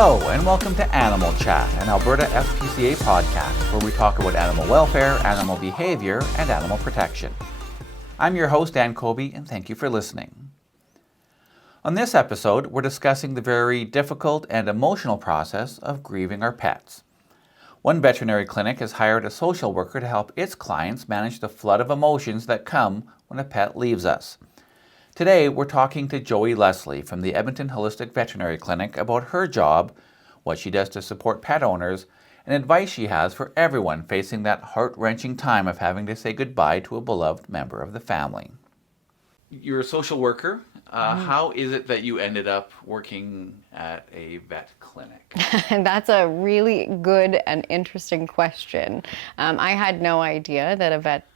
Hello and welcome to AnimalChat, an Alberta SPCA podcast where we talk about animal welfare, animal behavior, and animal protection. I'm your host, Dan Colby, and thank you for listening. On this episode, we're discussing the very difficult and emotional process of grieving our pets. One veterinary clinic has hired a social worker to help its clients manage the flood of emotions that come when a pet leaves us. Today, we're talking to Joey Leslie from the Edmonton Holistic Veterinary Clinic about her job, what she does to support pet owners, and advice she has for everyone facing that heart-wrenching time of having to say goodbye to a beloved member of the family. You're a social worker. How is it that you ended up working at a vet clinic? That's a really good and interesting question. I had no idea that a vet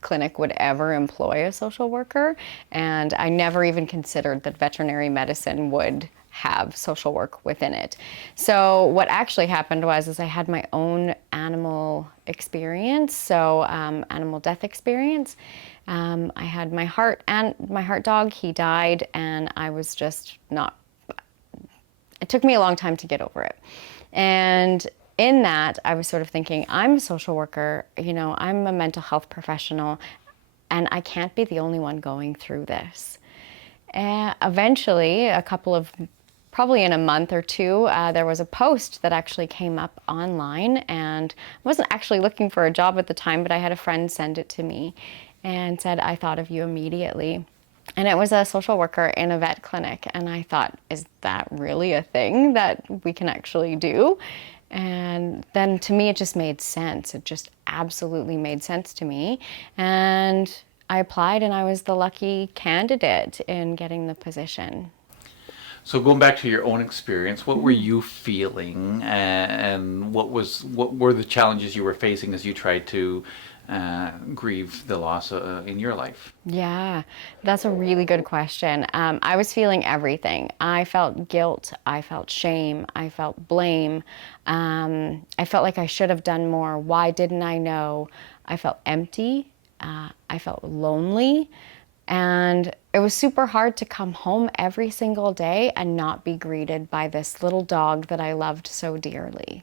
clinic would ever employ a social worker, and I never even considered that veterinary medicine would have social work within it. So what actually happened was I had my own animal experience, so animal death experience. I had my heart dog, he died, and I was just not, it took me a long time to get over it. And in that, I was sort of thinking, I'm a social worker, I'm a mental health professional, and I can't be the only one going through this. Eventually, probably in a month or two, there was a post that actually came up online, and I wasn't actually looking for a job at the time, but I had a friend send it to me and said, I thought of you immediately. And it was a social worker in a vet clinic, and I thought, is that really a thing that we can actually do? And then to me, it just made sense. It just absolutely made sense to me. And I applied, and I was the lucky candidate in getting the position. So going back to your own experience, what were you feeling, and what were the challenges you were facing as you tried to grieve the loss in your life? Yeah, that's a really good question. I was feeling everything. I felt guilt. I felt shame. I felt blame. I felt like I should have done more. Why didn't I know? I felt empty. I felt lonely. And it was super hard to come home every single day and not be greeted by this little dog that I loved so dearly.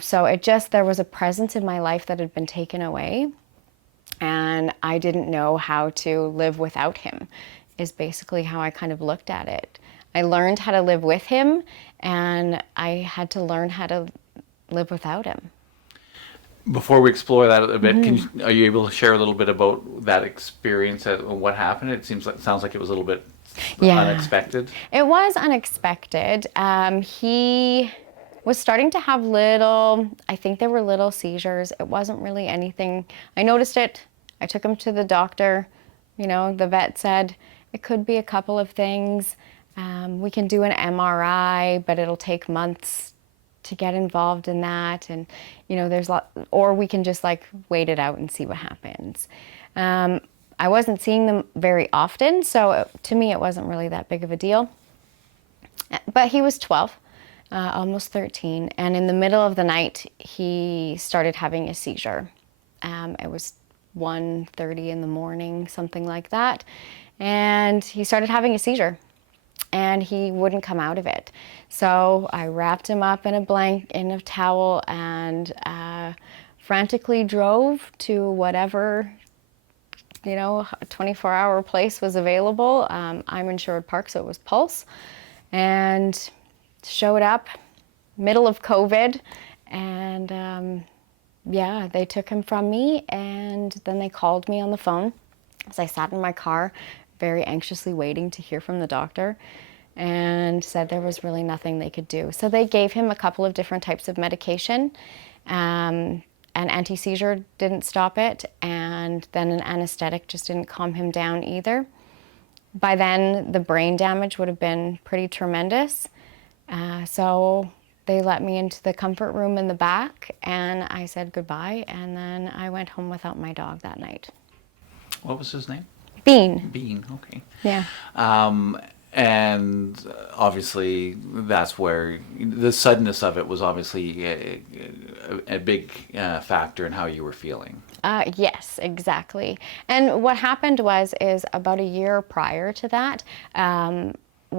So there was a presence in my life that had been taken away, and I didn't know how to live without him, is basically how I kind of looked at it. I learned how to live with him, and I had to learn how to live without him. Before we explore that a bit, are you able to share a little bit about that experience, what happened? It sounds like it was a little bit unexpected. It was unexpected. He was starting to have I think they were little seizures. It wasn't really anything. I noticed it. I took him to the doctor. The vet said it could be a couple of things. We can do an MRI, but it'll take months to get involved in that. And, or we can just wait it out and see what happens. I wasn't seeing them very often, so to me it wasn't really that big of a deal. But he was 12. Almost 13, and in the middle of the night, he started having a seizure. It was 1:30 in the morning, something like that, and he started having a seizure, and he wouldn't come out of it. So I wrapped him up in a towel, and frantically drove to whatever 24-hour place was available. I'm in Sherwood Park, so it was Pulse, and showed up middle of COVID, and they took him from me, and then they called me on the phone as I sat in my car very anxiously waiting to hear from the doctor, and said there was really nothing they could do. So they gave him a couple of different types of medication. An anti-seizure didn't stop it, and then an anesthetic just didn't calm him down either. By then, the brain damage would have been pretty tremendous. So they let me into the comfort room in the back, and I said goodbye, and then I went home without my dog that night. What was his name? Bean. Bean, okay. Yeah. And obviously that's where the suddenness of it was obviously a big factor in how you were feeling. Yes, exactly. And what happened is about a year prior to that, I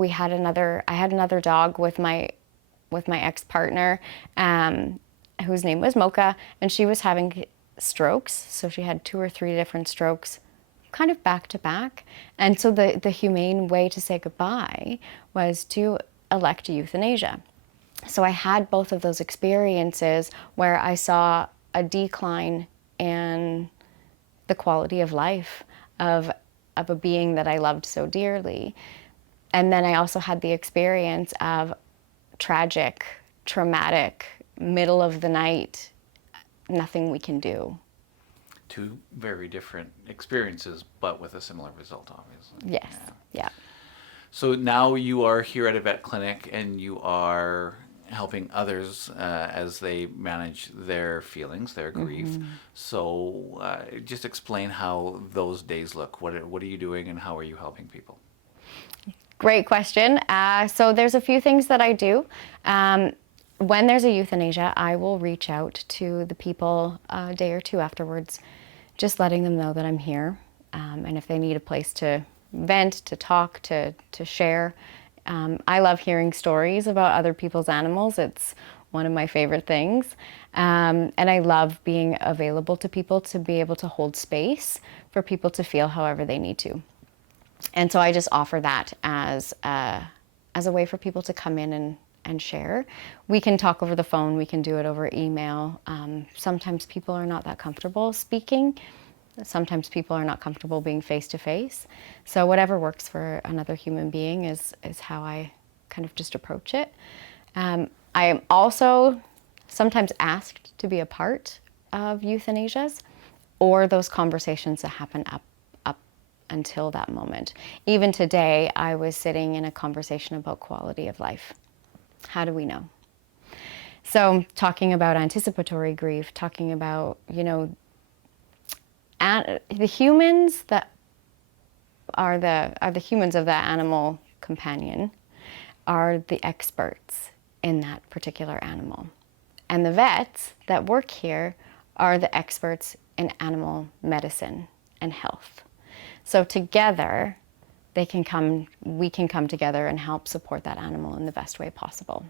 had another dog with my with my ex-partner, whose name was Mocha, and she was having strokes. So she had 2 or 3 different strokes kind of back to back. And so the humane way to say goodbye was to elect euthanasia. So I had both of those experiences where I saw a decline in the quality of life of a being that I loved so dearly. And then I also had the experience of tragic, traumatic, middle of the night, nothing we can do. 2 very different experiences, but with a similar result, obviously. Yes, yeah. So now you are here at a vet clinic and you are helping others as they manage their feelings, their grief. So just explain how those days look. What are you doing and how are you helping people? Great question. So there's a few things that I do. When there's a euthanasia, I will reach out to the people a day or 2 afterwards, just letting them know that I'm here. And if they need a place to vent, to talk, to share. I love hearing stories about other people's animals. It's one of my favorite things. And I love being available to people to be able to hold space for people to feel however they need to. And so I just offer that as a way for people to come in and share. We can talk over the phone, we can do it over email. Sometimes people are not that comfortable speaking. Sometimes people are not comfortable being face to face. So whatever works for another human being is how I kind of just approach it. I am also sometimes asked to be a part of euthanasias or those conversations that happen up until that moment. Even today, I was sitting in a conversation about quality of life. How do we know? So talking about anticipatory grief, talking about, the humans that are the humans of that animal companion are the experts in that particular animal. And the vets that work here are the experts in animal medicine and health. So together, we can come together and help support that animal in the best way possible.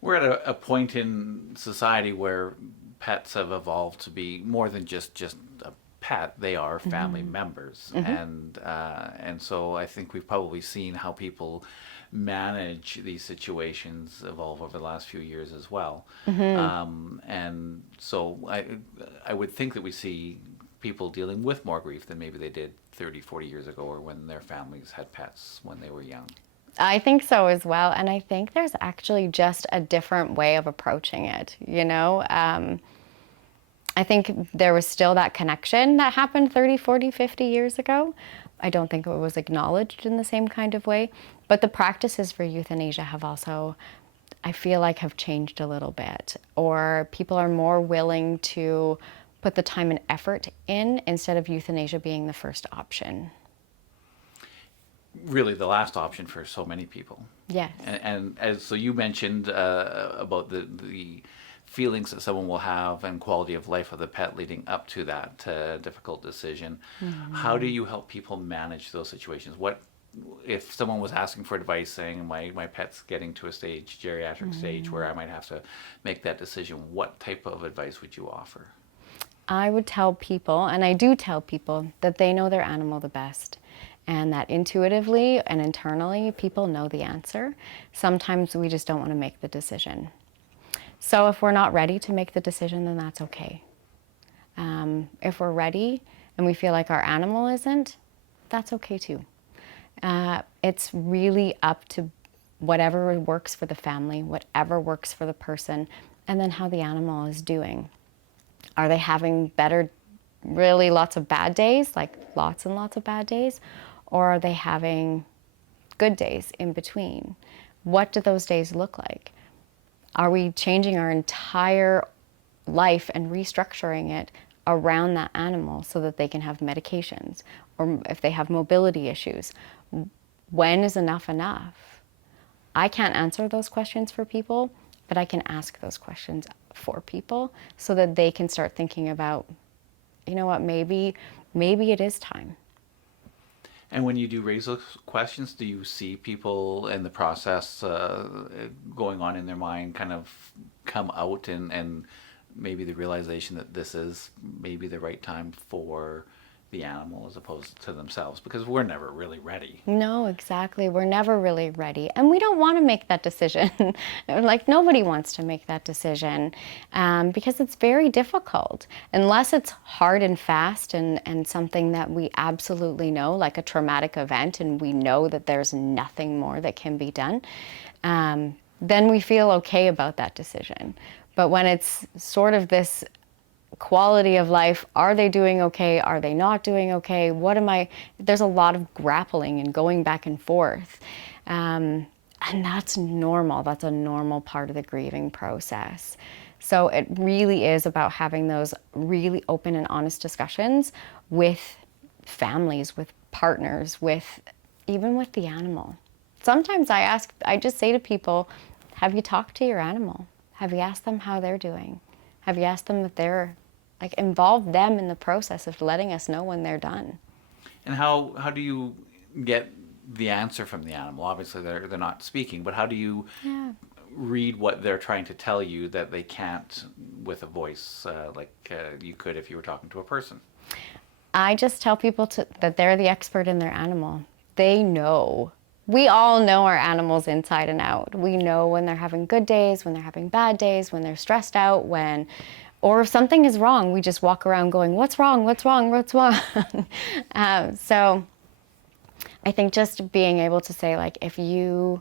We're at a point in society where pets have evolved to be more than just a pet. They are family members, and so I think we've probably seen how people manage these situations evolve over the last few years as well. And so I would think that we see people dealing with more grief than maybe they did 30, 40 years ago, or when their families had pets when they were young. I think so as well. And I think there's actually just a different way of approaching it, I think there was still that connection that happened 30, 40, 50 years ago. I don't think it was acknowledged in the same kind of way. But the practices for euthanasia have also, I feel like, have changed a little bit. Or people are more willing to put the time and effort in instead of euthanasia being the first option. Really the last option for so many people. Yes. And as so you mentioned about the feelings that someone will have and quality of life of the pet leading up to that difficult decision. How do you help people manage those situations? What if someone was asking for advice saying my pet's getting to a stage, geriatric stage, where I might have to make that decision, what type of advice would you offer? I would tell people, and I do tell people, that they know their animal the best. And that intuitively and internally, people know the answer. Sometimes we just don't want to make the decision. So if we're not ready to make the decision, then that's okay. If we're ready and we feel like our animal isn't, that's okay too. It's really up to whatever works for the family, whatever works for the person, and then how the animal is doing. Are they having really lots of bad days, like lots and lots of bad days? Or are they having good days in between? What do those days look like? Are we changing our entire life and restructuring it around that animal so that they can have medications? Or if they have mobility issues, when is enough enough? I can't answer those questions for people, but I can ask those questions for people so that they can start thinking about, you know what, maybe it is time. And when you do raise those questions, do you see people in the process going on in their mind kind of come out and maybe the realization that this is maybe the right time for the animal as opposed to themselves? Because we're never really ready. No, exactly. We're never really ready. And we don't want to make that decision. Like, nobody wants to make that decision because it's very difficult. Unless it's hard and fast and something that we absolutely know, like a traumatic event, and we know that there's nothing more that can be done, then we feel okay about that decision. But when it's sort of this quality of life, are they doing okay? Are they not doing okay? There's a lot of grappling and going back and forth. And that's normal. That's a normal part of the grieving process. So it really is about having those really open and honest discussions with families, with partners, even with the animal. Sometimes I just say to people, have you talked to your animal? Have you asked them how they're doing? Have you asked them if they're, involve them in the process of letting us know when they're done? And how do you get the answer from the animal? Obviously, they're not speaking, but how do you read what they're trying to tell you that they can't with a voice you could if you were talking to a person? I just tell people that they're the expert in their animal. They know. We all know our animals inside and out. We know when they're having good days, when they're having bad days, when they're stressed out, or if something is wrong, we just walk around going, what's wrong, what's wrong, what's wrong? So I think just being able to say, if you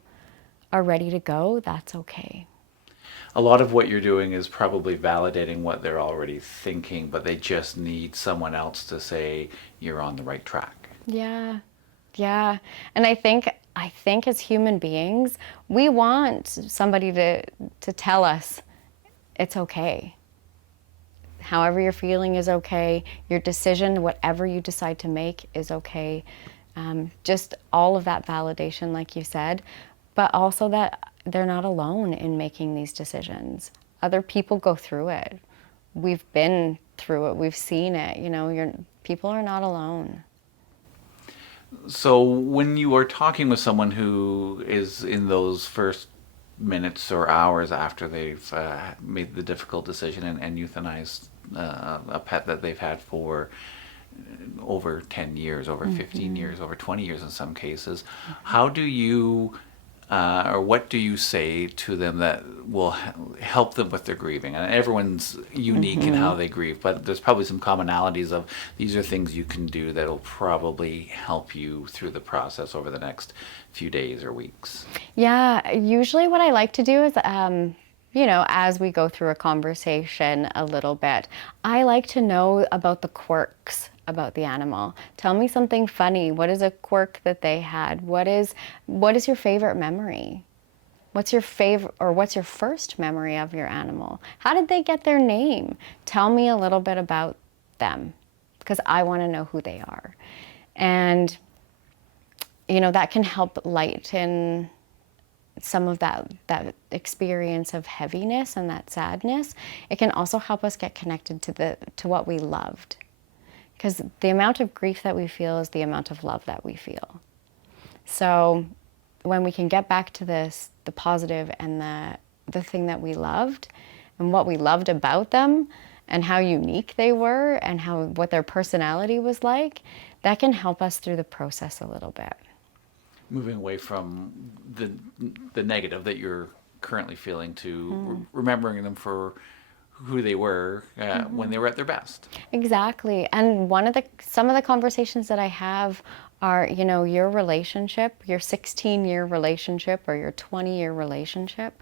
are ready to go, that's okay. A lot of what you're doing is probably validating what they're already thinking, but they just need someone else to say you're on the right track. Yeah. And I think as human beings, we want somebody to tell us it's okay. However you're feeling is okay. Your decision, whatever you decide to make, is okay. Just all of that validation, like you said, but also that they're not alone in making these decisions. Other people go through it. We've been through it. We've seen it. People are not alone. So when you are talking with someone who is in those first minutes or hours after they've made the difficult decision and euthanized a pet that they've had for over 10 years, over 15 years, over 20 years in some cases, how do you or what do you say to them that will help them with their grieving? And everyone's unique in how they grieve, but there's probably some commonalities of these are things you can do that'll probably help you through the process over the next few days or weeks. Yeah, usually what I like to do is, as we go through a conversation a little bit, I like to know about the quirks about the animal. Tell me something funny. What is a quirk that they had? What is your favorite memory? What's your first memory of your animal? How did they get their name? Tell me a little bit about them, because I want to know who they are. And that can help lighten some of that experience of heaviness and that sadness. It can also help us get connected to what we loved. Because the amount of grief that we feel is the amount of love that we feel. So when we can get back to the positive and the thing that we loved and what we loved about them and how unique they were and what their personality was like, that can help us through the process a little bit. Moving away from the negative that you're currently feeling to remembering them for who they were when they were at their best. Exactly. And some of the conversations that I have are, your relationship, your 16-year relationship or your 20-year relationship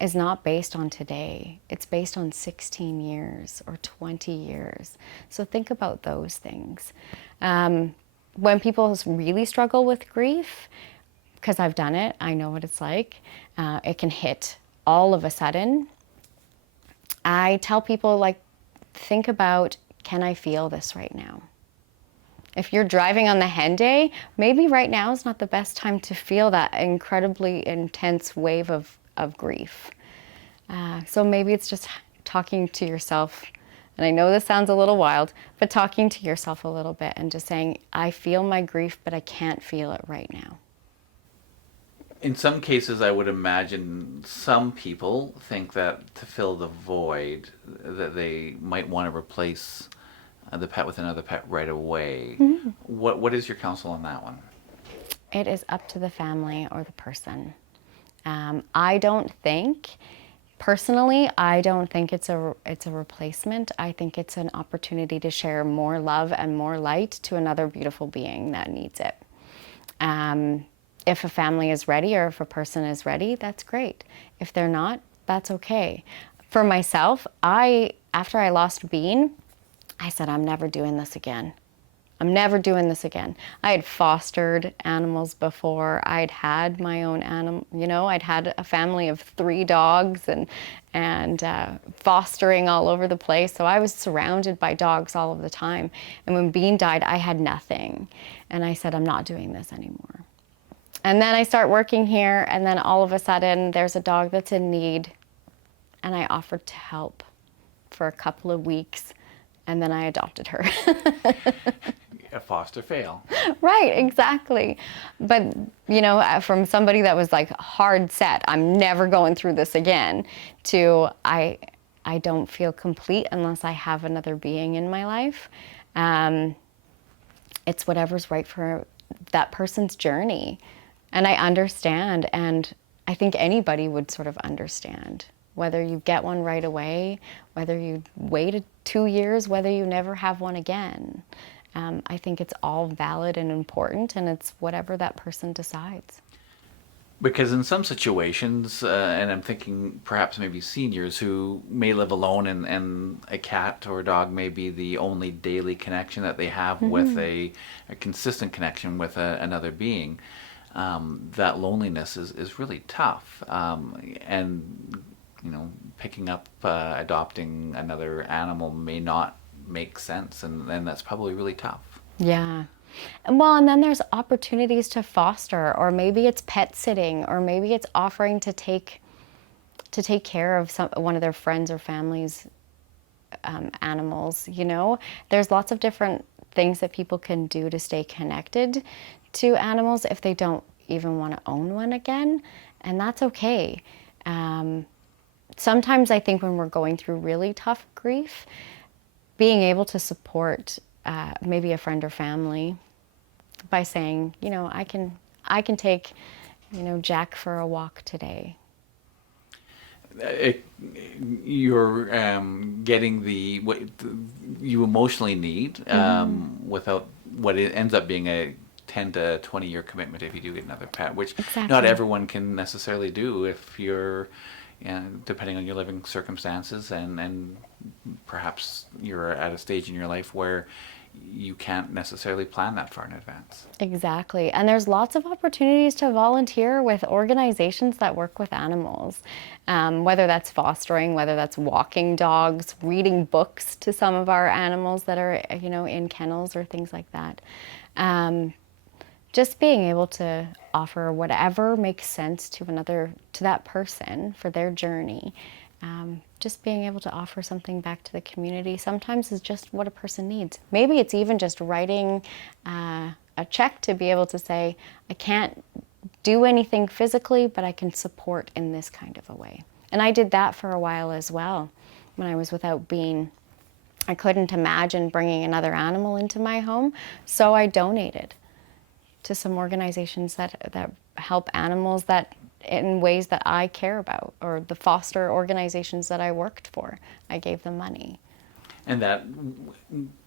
is not based on today. It's based on 16 years or 20 years. So think about those things. When people really struggle with grief, because I've done it, I know what it's like. It can hit all of a sudden. I tell people, think about, can I feel this right now? If you're driving on the hen day, maybe right now is not the best time to feel that incredibly intense wave of grief. So maybe it's just talking to yourself and I know this sounds a little wild, but talking to yourself a little bit and just saying, I feel my grief, but I can't feel it right now. In some cases, I would imagine some people think that to fill the void, that they might want to replace the pet with another pet right away. What is your counsel on that one? It is up to the family or the person. I don't think, personally, I don't think it's a replacement. I think it's an opportunity to share more love and more light to another beautiful being that needs it. If a family is ready or if a person is ready, that's great. If they're not, that's okay. For myself, after I lost Bean, I said, I'm never doing this again. I'm never doing this again. I had fostered animals before. I'd had my own animal, I'd had a family of 3 dogs and fostering all over the place. So I was surrounded by dogs all of the time. And when Bean died, I had nothing. And I said, I'm not doing this anymore. And then I start working here, and then all of a sudden there's a dog that's in need. And I offered to help for a couple of weeks, and then I adopted her. A foster fail. Right, exactly. But, from somebody that was like hard set, I'm never going through this again, to I don't feel complete unless I have another being in my life. It's whatever's right for that person's journey. And I understand, and I think anybody would sort of understand, whether you get one right away, whether you wait 2 years, whether you never have one again. I think it's all valid and important, and it's whatever that person decides. Because in some situations, and I'm thinking perhaps maybe seniors who may live alone, and a cat or a dog may be the only daily connection that they have with a consistent connection with another being, that loneliness is really tough. And, picking up, adopting another animal may not make sense, and that's probably really tough. Yeah. Well, and then there's opportunities to foster, or maybe it's pet sitting, or maybe it's offering to take care of one of their friends or family's animals. There's lots of different things that people can do to stay connected to animals if they don't even want to own one again, and that's okay. Sometimes I think when we're going through really tough grief, being able to support maybe a friend or family by saying, I can take, Jack for a walk today. You're getting what you emotionally need without what it ends up being a 10 to 20 year commitment if you do get another pet, which not everyone can necessarily do if you're, depending on your living circumstances, and perhaps you're at a stage in your life where you can't necessarily plan that far in advance. Exactly. And there's lots of opportunities to volunteer with organizations that work with animals, whether that's fostering, whether that's walking dogs, reading books to some of our animals that are, in kennels or things like that. Just being able to offer whatever makes sense to that person for their journey. Just being able to offer something back to the community sometimes is just what a person needs. Maybe it's even just writing a check to be able to say, I can't do anything physically, but I can support in this kind of a way. And I did that for a while as well. When I was without Bean, I couldn't imagine bringing another animal into my home, so I donated to some organizations that help animals in ways that I care about, or the foster organizations that I worked for. I gave them money. And that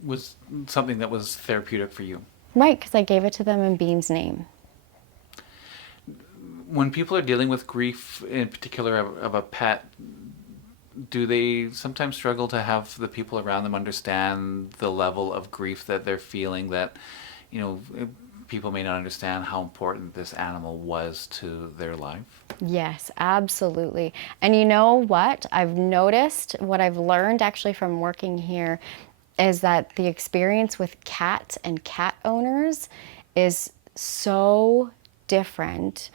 was something that was therapeutic for you? Right, because I gave it to them in Bean's name. When people are dealing with grief, in particular of a pet, do they sometimes struggle to have the people around them understand the level of grief that they're feeling, that, people may not understand how important this animal was to their life? Yes, absolutely. And you know what? I've noticed, what I've learned actually from working here, is that the experience with cats and cat owners is so different,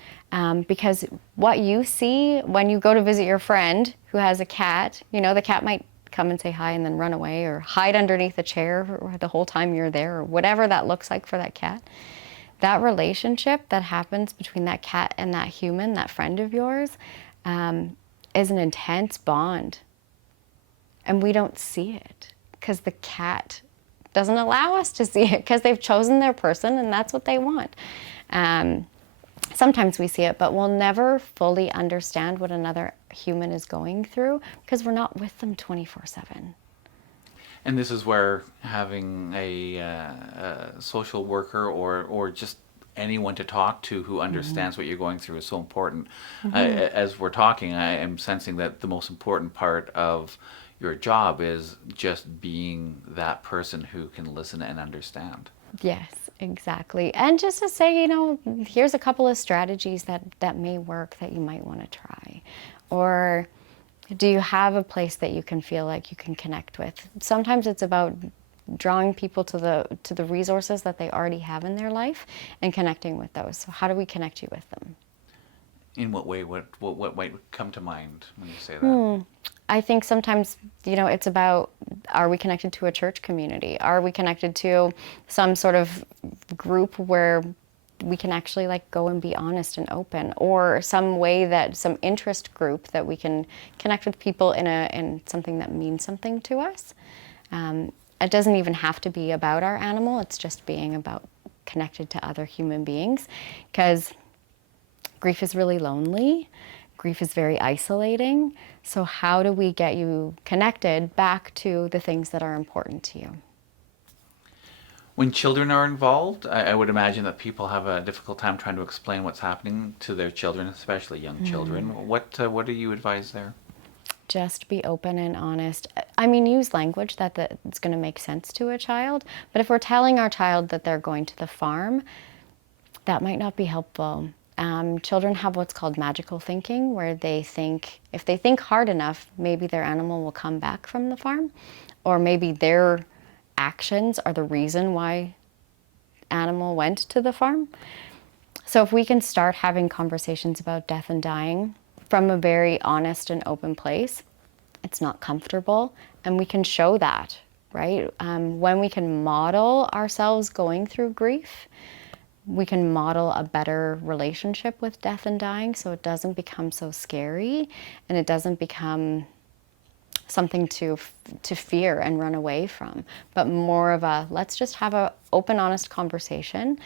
because what you see when you go to visit your friend who has a cat, the cat might come and say hi and then run away, or hide underneath a chair the whole time you're there, or whatever that looks like for that cat. That relationship that happens between that cat and that human, that friend of yours, is an intense bond. And we don't see it because the cat doesn't allow us to see it, because they've chosen their person and that's what they want. Sometimes we see it, but we'll never fully understand what another human is going through because we're not with them 24/7. And this is where having a social worker or just anyone to talk to who understands what you're going through is so important. As we're talking, I am sensing that the most important part of your job is just being that person who can listen and understand. Yes, exactly. And just to say, here's a couple of strategies that may work that you might want to try. Or do you have a place that you can feel like you can connect with? Sometimes it's about drawing people to the resources that they already have in their life and connecting with those. So how do we connect you with them? In what way? What might come to mind when you say that? I think sometimes, it's about, are we connected to a church community? Are we connected to some sort of group where we can actually go and be honest and open, or some interest group that we can connect with people in something that means something to us? It doesn't even have to be about our animal. It's just being about connected to other human beings, because grief is really lonely. Grief is very isolating. So how do we get you connected back to the things that are important to you? When children are involved, I would imagine that people have a difficult time trying to explain what's happening to their children, especially young children. What do you advise there? Just be open and honest. I mean, use language that's going to make sense to a child. But if we're telling our child that they're going to the farm, that might not be helpful. Children have what's called magical thinking, where they think, if they think hard enough, maybe their animal will come back from the farm, or maybe their actions are the reason why animal went to the farm. So if we can start having conversations about death and dying from a very honest and open place, it's not comfortable, and we can show that, right? When we can model ourselves going through grief, we can model a better relationship with death and dying, so it doesn't become so scary and it doesn't become something to fear and run away from, but more of a, let's just have an open, honest conversation.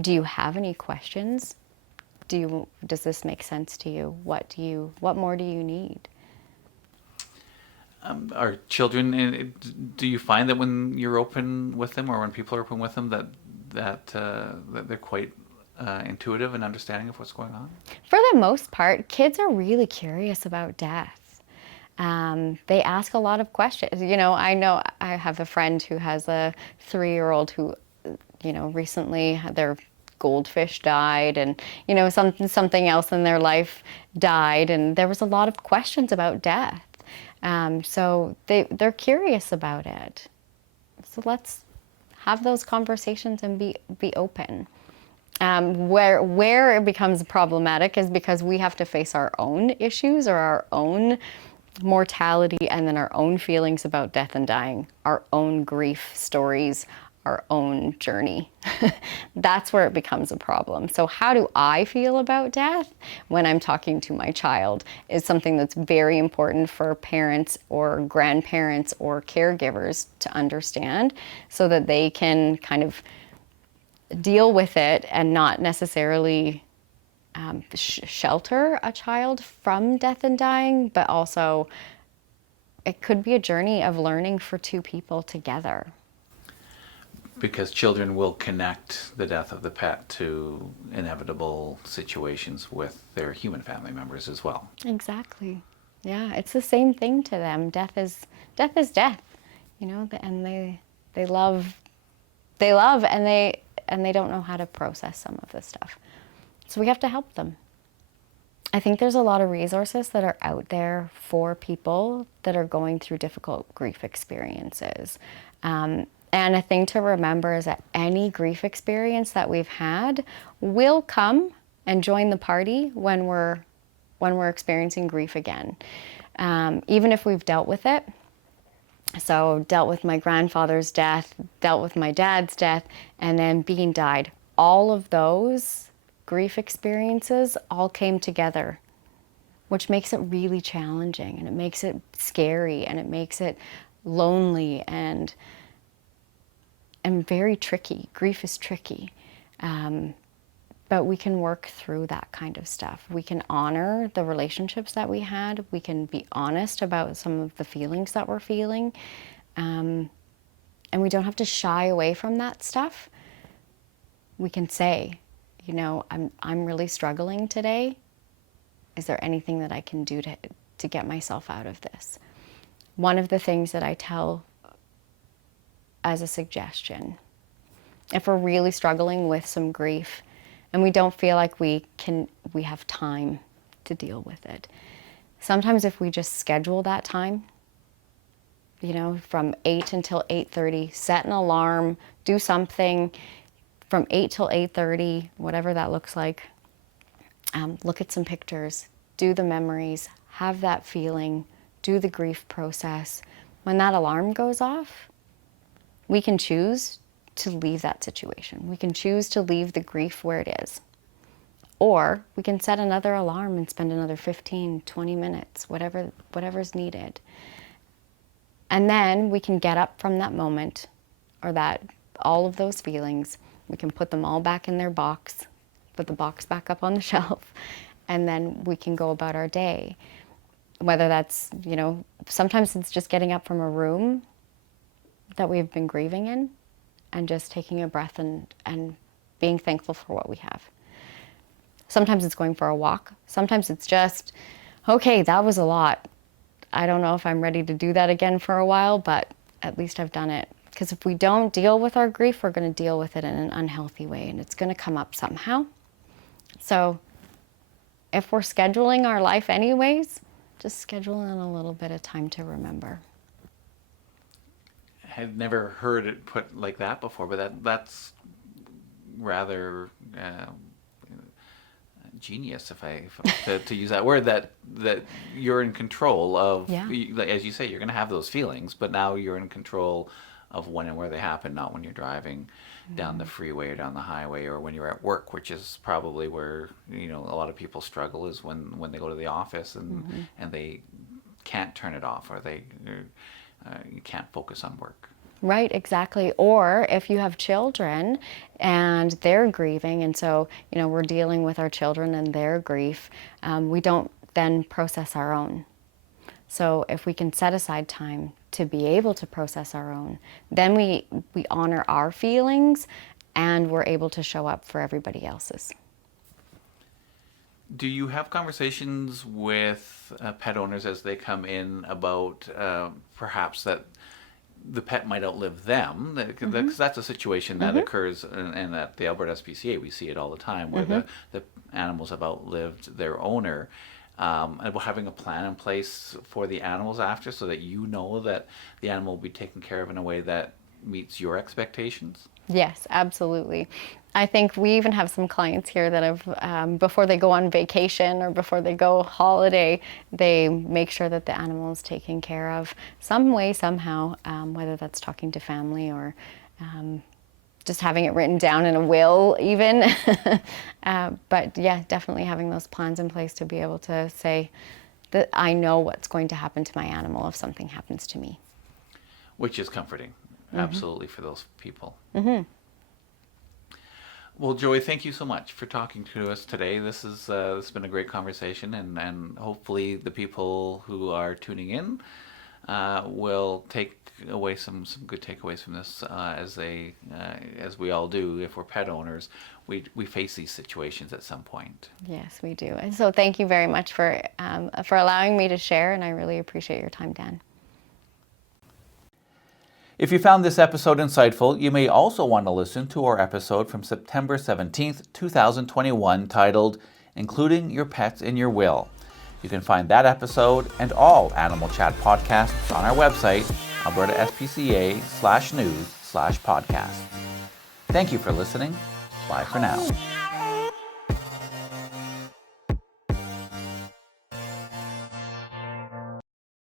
Do you have any questions? Does this make sense to you? What more do you need? Are children, do you find that when you're open with them, or when people are open with them, that they're quite intuitive and understanding of what's going on? For the most part, kids are really curious about death. They ask a lot of questions. I know I have a friend who has a 3-year-old who, recently their goldfish died, and something else in their life died, and there was a lot of questions about death. So they're curious about it. So let's have those conversations and be open. Where it becomes problematic is because we have to face our own issues or our own mortality, and then our own feelings about death and dying, our own grief stories, our own journey. That's where it becomes a problem. So how do I feel about death when I'm talking to my child is something that's very important for parents or grandparents or caregivers to understand, so that they can kind of deal with it and not necessarily shelter a child from death and dying, but also it could be a journey of learning for two people together. Because children will connect the death of the pet to inevitable situations with their human family members as well. Exactly. Yeah, it's the same thing to them. Death is death, and they love and they don't know how to process some of this stuff. So we have to help them. I think there's a lot of resources that are out there for people that are going through difficult grief experiences. And a thing to remember is that any grief experience that we've had will come and join the party when we're experiencing grief again. Even if we've dealt with it, So dealt with my grandfather's death, dealt with my dad's death, and then Bean died. All of those grief experiences all came together, which makes it really challenging, and it makes it scary, and it makes it lonely and very tricky. Grief is tricky. But we can work through that kind of stuff. We can honor the relationships that we had. We can be honest about some of the feelings that we're feeling. And we don't have to shy away from that stuff. We can say, you know, I'm really struggling today. Is there anything that I can do to get myself out of this? One of the things that I tell as a suggestion, if we're really struggling with some grief and we don't feel like we have time to deal with it, sometimes if we just schedule that time, you know, from 8 until 8:30, set an alarm, do something from 8 till 8:30, whatever that looks like. Look at some pictures, do the memories, have that feeling, do the grief process. When that alarm goes off, we can choose to leave that situation. We can choose to leave the grief where it is. Or we can set another alarm and spend another 15, 20 minutes, whatever's needed. And then we can get up from that moment, or that all of those feelings, we can put them all back in their box, put the box back up on the shelf, and then we can go about our day. Whether that's, you know, sometimes it's just getting up from a room that we've been grieving in and just taking a breath and being thankful for what we have. Sometimes it's going for a walk. Sometimes it's just, okay, that was a lot. I don't know if I'm ready to do that again for a while, but at least I've done it. Because if we don't deal with our grief, we're going to deal with it in an unhealthy way, and it's going to come up somehow. So if we're scheduling our life anyways, just schedule in a little bit of time to remember. I've never heard it put like that before, but that's rather genius, to use that word, that you're in control of. Yeah. As you say, you're going to have those feelings, but now you're in control of when and where they happen, not when you're driving down the freeway or down the highway, or when you're at work, which is probably where, you know, a lot of people struggle, is when they go to the office and they can't turn it off, or you can't focus on work. Right, exactly. Or if you have children and they're grieving, and so, you know, we're dealing with our children and their grief, we don't then process our own. So if we can set aside time to be able to process our own, then we honor our feelings and we're able to show up for everybody else's. Do you have conversations with pet owners as they come in about perhaps that the pet might outlive them? Because that's a situation that occurs, and at the Alberta SPCA we see it all the time, where the animals have outlived their owner. And about having a plan in place for the animals after, so that you know that the animal will be taken care of in a way that meets your expectations? Yes, absolutely. I think we even have some clients here that have, before they go on vacation or before they go holiday, they make sure that the animal is taken care of some way, somehow, whether that's talking to family or just having it written down in a will even. But yeah, definitely having those plans in place to be able to say that I know what's going to happen to my animal if something happens to me. Which is comforting, absolutely, for those people. Mm-hmm. Well, Joey, thank you so much for talking to us today. This has been a great conversation, and hopefully the people who are tuning in will take away some good takeaways from this, as we all do. If we're pet owners, we face these situations at some point. Yes, we do. And so thank you very much for allowing me to share, and I really appreciate your time, Dan. If you found this episode insightful, you may also want to listen to our episode from September 17th, 2021, titled Including Your Pets in Your Will. You can find that episode and all AnimalChat podcasts on our website, albertaspca.news/podcast. Thank you for listening. Bye for now.